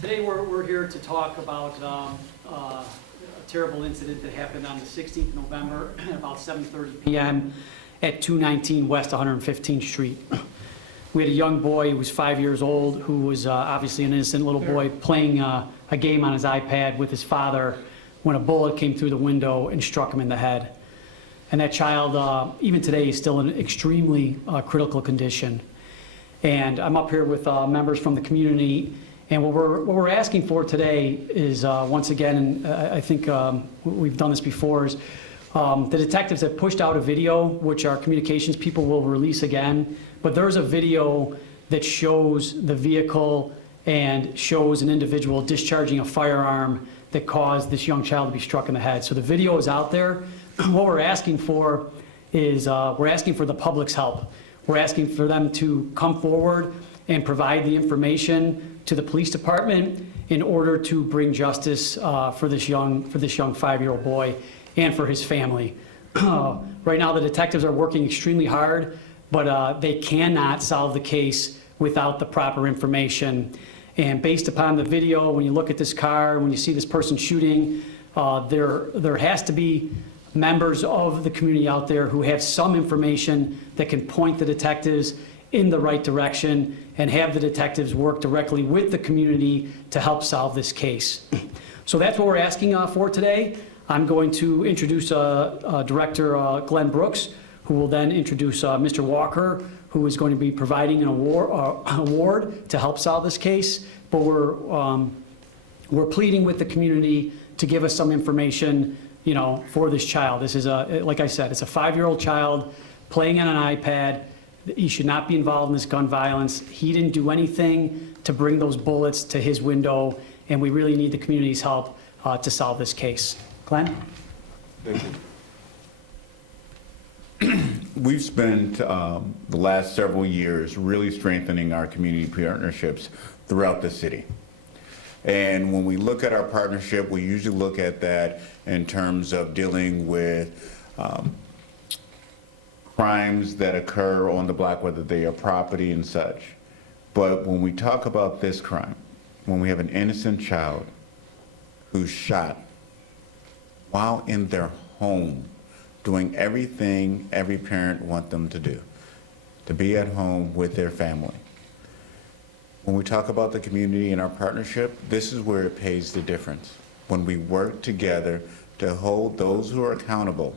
Today we're here to talk about a terrible incident that happened on the 16th of November at about 7:30 p.m. at 219 West 115th Street. We had a young boy who was 5 years old who was obviously an innocent little boy playing a game on his iPad with his father when a bullet came through the window and struck him in the head. And that child, even today, is still in extremely critical condition. And I'm up here with members from the community, and what we're asking for today is, once again, and I think we've done this before, is the detectives have pushed out a video, which our communications people will release again, but there's a video that shows the vehicle and shows an individual discharging a firearm that caused this young child to be struck in the head. So the video is out there. What we're asking for is, we're asking for the public's help. We're asking for them to come forward and provide the information to the police department in order to bring justice for this young 5-year-old boy and for his family. Right now, the detectives are working extremely hard, but they cannot solve the case without the proper information. And based upon the video, when you look at this car, when you see this person shooting, there has to be members of the community out there who have some information that can point the detectives in the right direction and have the detectives work directly with the community to help solve this case. So that's what we're asking for today. I'm going to introduce Director Glenn Brooks, who will then introduce Mr. Walker, who is going to be providing an award to help solve this case. But we're pleading with the community to give us some information, you know, for this child. This is like I said, it's a 5-year-old child playing on an iPad. He should not be involved in this gun violence. He didn't do anything to bring those bullets to his window, and we really need the community's help to solve this case. Glenn? Thank you. We've spent the last several years really strengthening our community partnerships throughout the city. And when we look at our partnership, we usually look at that in terms of dealing with crimes that occur on the block, whether they are property and such. But when we talk about this crime, when we have an innocent child who's shot while in their home, doing everything every parent wants them to do, to be at home with their family. When we talk about the community and our partnership, this is where it pays the difference. When we work together to hold those who are accountable,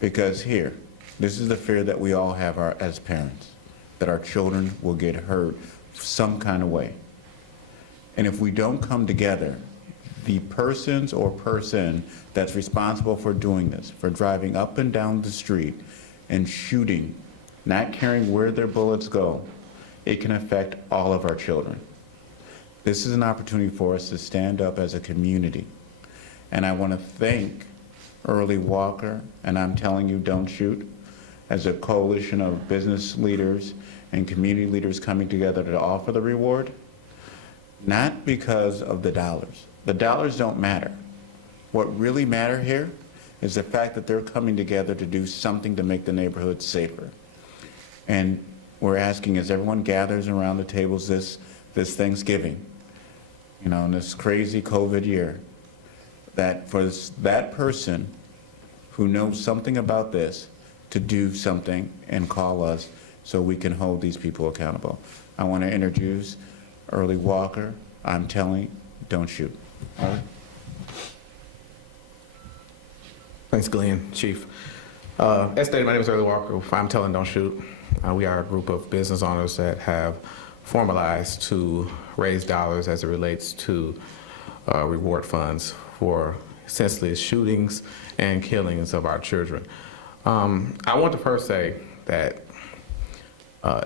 because here, this is the fear that we all have as parents, that our children will get hurt some kind of way. And if we don't come together, the persons or person that's responsible for doing this, for driving up and down the street and shooting, not caring where their bullets go, it can affect all of our children. This is an opportunity for us to stand up as a community. And I want to thank Early Walker, and I'm telling you, don't shoot, as a coalition of business leaders and community leaders coming together to offer the reward, not because of the dollars. The dollars don't matter. What really matters here is the fact that they're coming together to do something to make the neighborhood safer. And we're asking, as everyone gathers around the tables this Thanksgiving, you know, in this crazy COVID year, that for that person who knows something about this to do something and call us so we can hold these people accountable. I want to introduce Early Walker. I'm telling, don't shoot. All right. Thanks, Glenn, Chief. As stated, my name is Early Walker. I'm telling, don't shoot. We are a group of business owners that have formalized to raise dollars as it relates to reward funds for essentially shootings and killings of our children. I want to first say that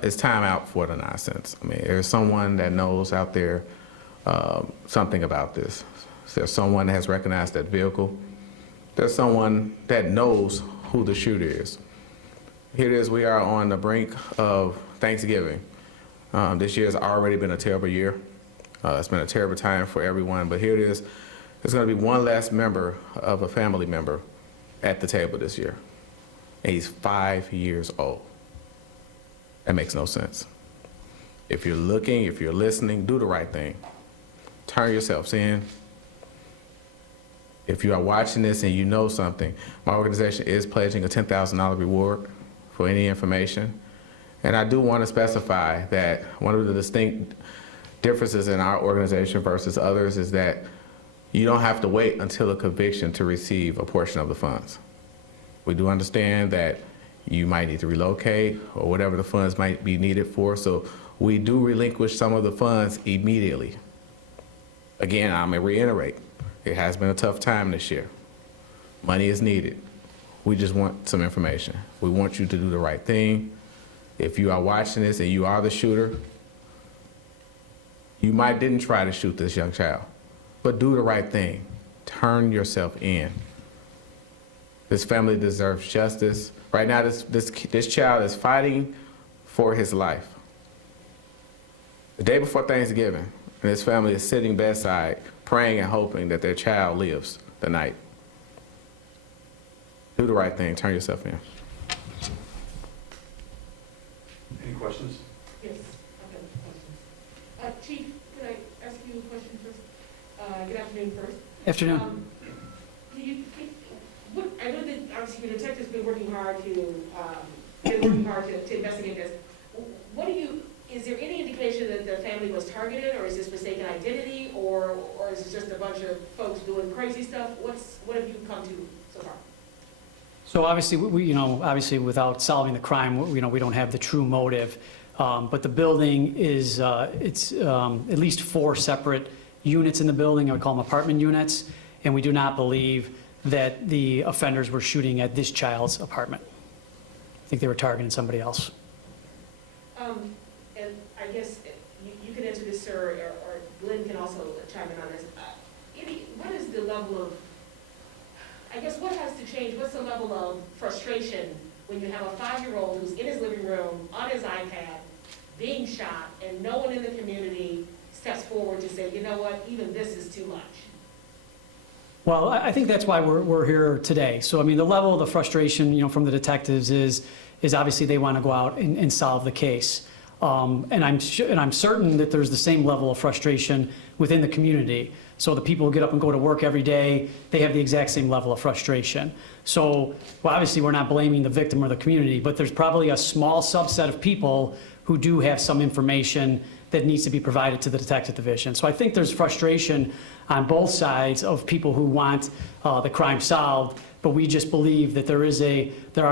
it's time out for the nonsense. I mean, there's someone that knows out there something about this. There's someone that has recognized that vehicle. There's someone that knows who the shooter is. Here it is, we are on the brink of Thanksgiving. This year has already been a terrible year. It's been a terrible time for everyone, but here it is. There's gonna be one less member of a family member at the table this year. And he's 5 years old. That makes no sense. If you're looking, if you're listening, do the right thing. turn yourselves in. If you are watching this and you know something, my organization is pledging a $10,000 reward for any information. And I do want to specify that one of the distinct differences in our organization versus others is that you don't have to wait until a conviction to receive a portion of the funds. We do understand that you might need to relocate or whatever the funds might be needed for, so we do relinquish some of the funds immediately. Again, I'm going to reiterate, it has been a tough time this year. Money is needed. We just want some information. We want you to do the right thing. If you are watching this and you are the shooter, you might didn't try to shoot this young child, but do the right thing. Turn yourself in. This family deserves justice. Right now, this child is fighting for his life. The day before Thanksgiving, and his family is sitting bedside, praying and hoping that their child lives the night. Do the right thing. Turn yourself in. Any questions? Yes, I've got questions. Chief, could I ask you a question first? Good afternoon first. Afternoon. I know that obviously your detective's been working hard to investigate this. What do you, is there any indication that the family was targeted, or is this mistaken identity, or is it just a bunch of folks doing crazy stuff? What have you come to so far? So obviously, obviously without solving the crime, we don't have the true motive. But the building is, it's at least 4 separate units in the building. I would call them apartment units. And we do not believe that the offenders were shooting at this child's apartment. I think they were targeting somebody else. And I guess you can answer this, sir, or Glenn can also chime in on this. What is the level of, I guess, what has to change? What's the level of frustration when you have a 5-year-old who's in his living room on his iPad being shot, and no one in the community steps forward to say, you know what, even this is too much? Well, I think that's why we're here today. So, I mean, the level of the frustration, from the detectives is obviously they want to go out and solve the case. And I'm certain that there's the same level of frustration within the community. So the people who get up and go to work every day, they have the exact same level of frustration. So, well, obviously we're not blaming the victim or the community, but there's probably a small subset of people who do have some information that needs to be provided to the detective division. So I think there's frustration on both sides of people who want the crime solved, but we just believe that there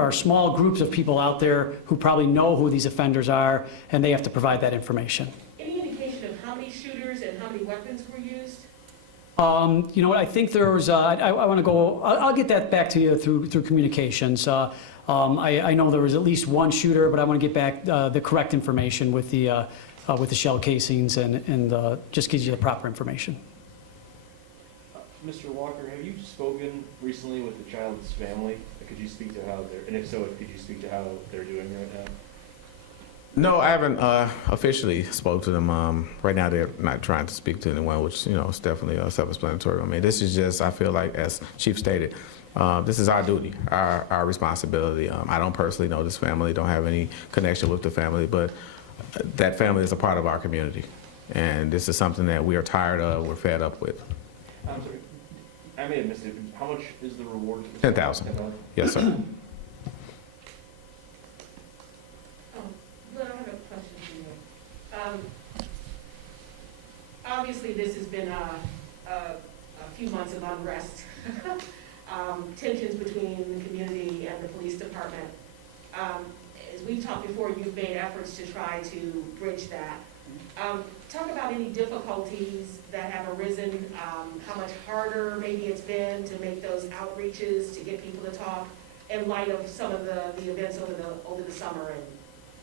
are small groups of people out there who probably know who these offenders are, and they have to provide that information. Any indication of how many shooters and how many weapons were used? You know what, I think there's, I want to go, I'll get that back to you through communications. I know there was at least one shooter, but I want to get back the correct information with the shell casings and just gives you the proper information. Mr. Walker, have you spoken recently with the child's family? Could you speak to how they're, and if so, could you speak to how they're doing right now? No, I haven't officially spoke to them. Right now, they're not trying to speak to anyone, which is definitely self-explanatory. I mean, this is just, I feel like, as Chief stated, this is our duty, our responsibility. I don't personally know this family, don't have any connection with the family, but that family is a part of our community, and this is something that we are tired of, we're fed up with. I'm sorry, I may have missed it. How much is the reward? 10,000. Yes, sir. Glenn, I have a question for you. Obviously, this has been a few months of unrest, tensions between the community and the police department. As we've talked before, you've made efforts to try to bridge that. Talk about any difficulties that have arisen, how much harder maybe it's been to make those outreaches, to get people to talk, in light of some of the events over the summer and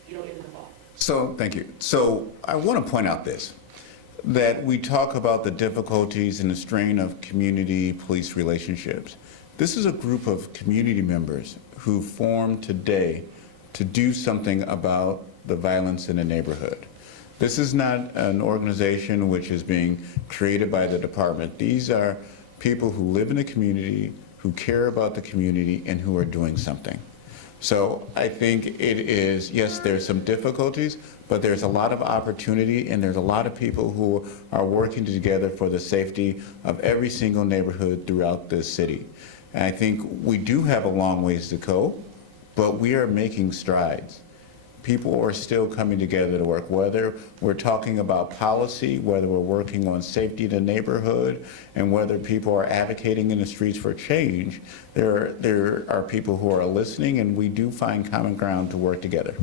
into the fall. So, thank you. So I want to point out this, that we talk about the difficulties and the strain of community-police relationships. This is a group of community members who formed today to do something about the violence in the neighborhood. This is not an organization which is being created by the department. These are people who live in the community, who care about the community, and who are doing something. So I think it is, yes, there's some difficulties, but there's a lot of opportunity, and there's a lot of people who are working together for the safety of every single neighborhood throughout this city. And I think we do have a long ways to go, but we are making strides. People are still coming together to work, whether we're talking about policy, whether we're working on safety in the neighborhood, and whether people are advocating in the streets for change. There are people who are listening, and we do find common ground to work together.